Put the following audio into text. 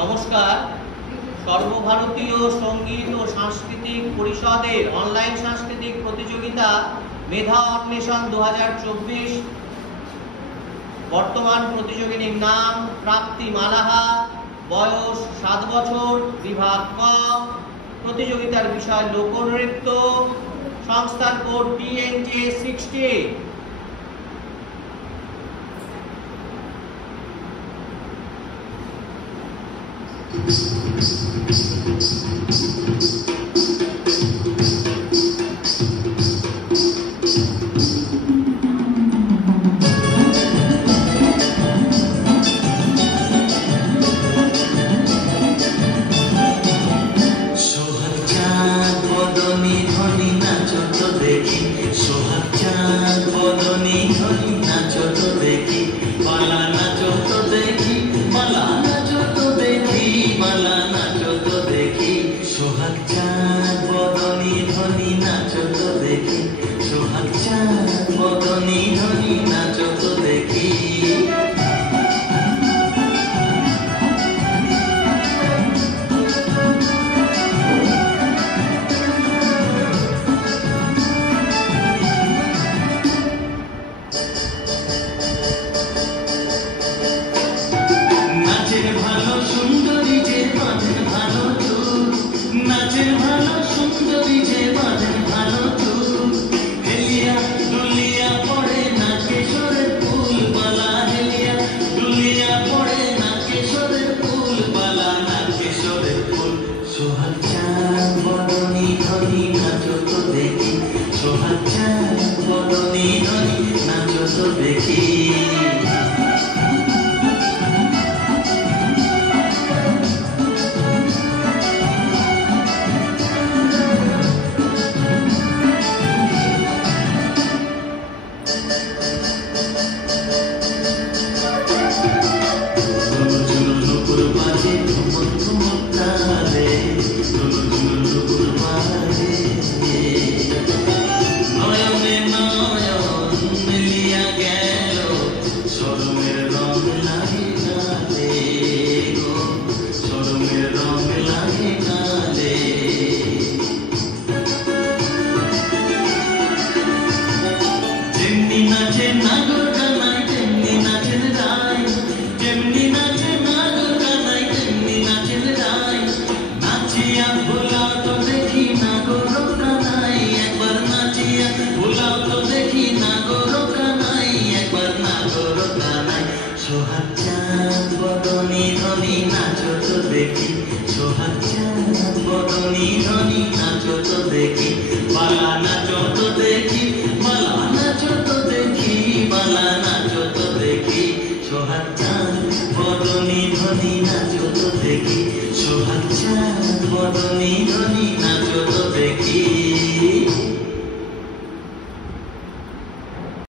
নমস্কার। সর্বভারতীয় সঙ্গীত ও সাংস্কৃতিক পরিষদের অনলাইন সাংস্কৃতিক প্রতিযোগিতা মেধা অন্বেষণ 2024। বর্তমান প্রতিযোগিনীর নাম প্রাপ্তি মালাহা, বয়স 7 বছর, বিভাগ ক। প্রতিযোগিতার বিষয় লোকনৃত্য, সংস্থার কোড DNJ 60। সোহাগ চাঁদ বদনী ধ্বনি নাচো তো দেখি, সোহাগ চাঁদ।